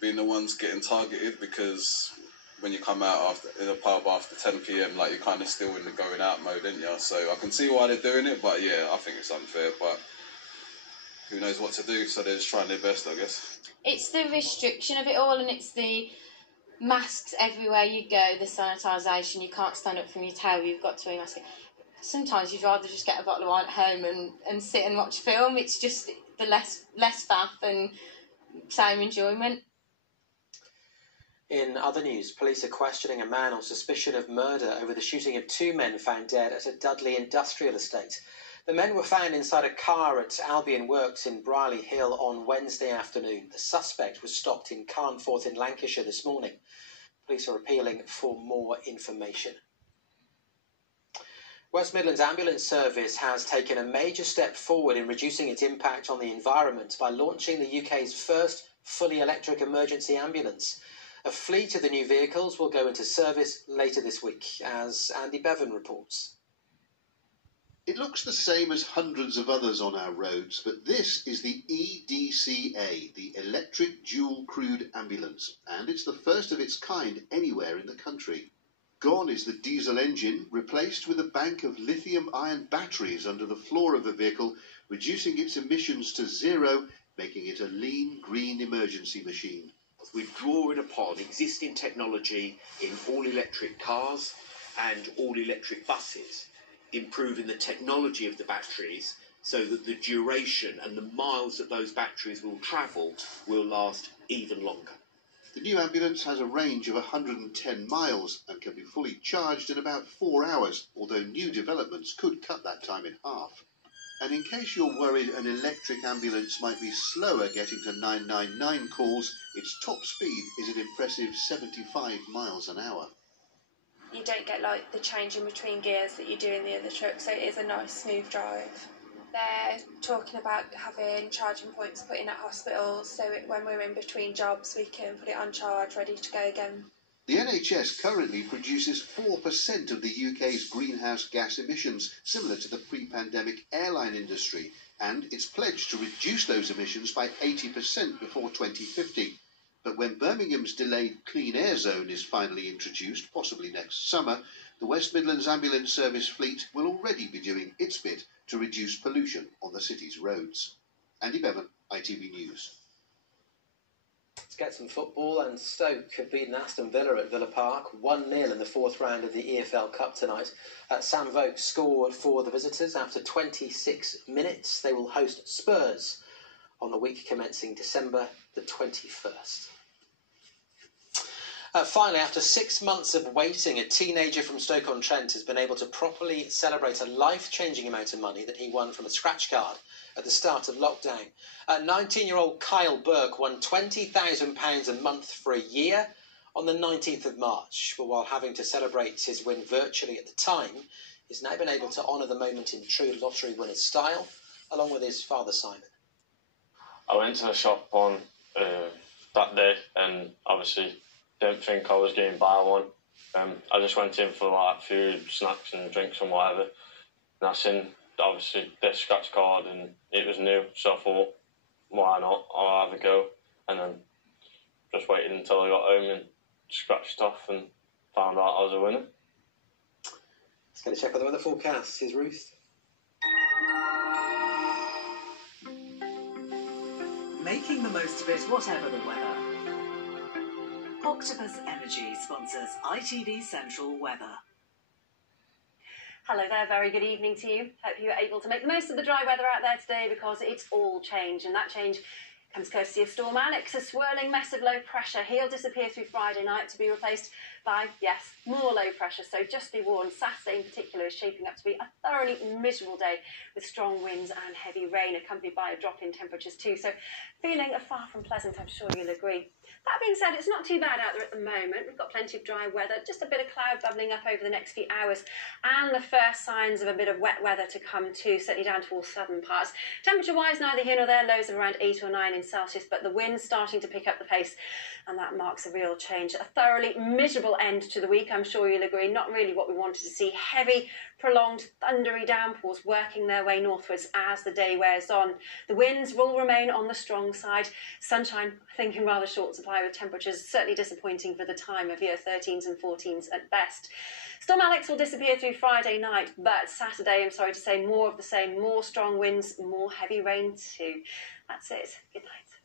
been the ones getting targeted, because when you come out in a pub after 10 p.m, like, you're kind of still in the going out mode, aren't you? So I can see why they're doing it, but yeah, I think it's unfair. But who knows what to do? So they're just trying their best, I guess. It's the restriction of it all, and it's the masks everywhere you go, the sanitisation. You can't stand up from your table, you've got to wear a mask. Sometimes you'd rather just get a bottle of wine at home and sit and watch film. It's just the less faff and same enjoyment. In other news, police are questioning a man on suspicion of murder over the shooting of 2 men found dead at a Dudley industrial estate. The men were found inside a car at Albion Works in Brierley Hill on Wednesday afternoon. The suspect was stopped in Carnforth in Lancashire this morning. Police are appealing for more information. West Midlands Ambulance Service has taken a major step forward in reducing its impact on the environment by launching the UK's first fully electric emergency ambulance. A fleet of the new vehicles will go into service later this week, as Andy Bevan reports. It looks the same as hundreds of others on our roads, but this is the EDCA, the Electric Dual Crewed Ambulance, and it's the first of its kind anywhere in the country. Gone is the diesel engine, replaced with a bank of lithium-ion batteries under the floor of the vehicle, reducing its emissions to zero, making it a lean, green emergency machine. We're drawing upon existing technology in all-electric cars and all-electric buses, improving the technology of the batteries so that the duration and the miles that those batteries will travel will last even longer. The new ambulance has a range of 110 miles and can be fully charged in about 4 hours, although new developments could cut that time in half. And in case you're worried an electric ambulance might be slower getting to 999 calls, its top speed is an impressive 75 miles an hour. You don't get like the change in between gears that you do in the other truck, so it is a nice smooth drive. They're talking about having charging points put in at hospitals, so when we're in between jobs we can put it on charge, ready to go again. The NHS currently produces 4% of the UK's greenhouse gas emissions, similar to the pre-pandemic airline industry, and it's pledged to reduce those emissions by 80% before 2050. But when Birmingham's delayed clean air zone is finally introduced, possibly next summer, the West Midlands Ambulance Service fleet will already be doing its bit to reduce pollution on the city's roads. Andy Bevan, ITV News. Let's get some football, and Stoke have beaten Aston Villa at Villa Park 1-0 in the 4th round of the EFL Cup tonight. Sam Vokes scored for the visitors after 26 minutes. They will host Spurs on the week commencing December the 21st. Finally, after 6 months of waiting, a teenager from Stoke-on-Trent has been able to properly celebrate a life-changing amount of money that he won from a scratch card at the start of lockdown. 19-year-old Kyle Burke won £20,000 a month for a year on the 19th of March. But while having to celebrate his win virtually at the time, he's now been able to honour the moment in true lottery winner's style, along with his father Simon. I went to the shop on that day and obviously didn't think I was going to buy one. I just went in for like food, snacks and drinks and whatever. And I seen obviously this scratch card and it was new, so I thought, why not? I'll have a go. And then just waited until I got home and scratched it off and found out I was a winner. Let's get a check on the weather forecast. Here's Ruth. Making the most of it, whatever the weather. Octopus Energy sponsors ITV Central Weather. Hello there, very good evening to you. Hope you are able to make the most of the dry weather out there today, because it's all change, and that change comes courtesy of Storm Alex, a swirling mess of low pressure. He'll disappear through Friday night to be replaced by, yes, more low pressure, so just be warned. Saturday in particular is shaping up to be a thoroughly miserable day with strong winds and heavy rain, accompanied by a drop in temperatures too, so feeling far from pleasant, I'm sure you'll agree. That being said, it's not too bad out there at the moment. We've got plenty of dry weather, just a bit of cloud bubbling up over the next few hours, and the first signs of a bit of wet weather to come too, certainly down towards southern parts. Temperature-wise, neither here nor there, lows of around 8 or 9 in Celsius, but the wind's starting to pick up the pace, and that marks a real change. A thoroughly miserable gentle end to the week, I'm sure you'll agree. Not really what we wanted to see. Heavy, prolonged, thundery downpours working their way northwards as the day wears on. The winds will remain on the strong side. Sunshine, I think, in rather short supply, with temperatures certainly disappointing for the time of year, 13s and 14s at best. Storm Alex will disappear through Friday night, but Saturday, I'm sorry to say, more of the same. More strong winds, more heavy rain too. That's it. Good night.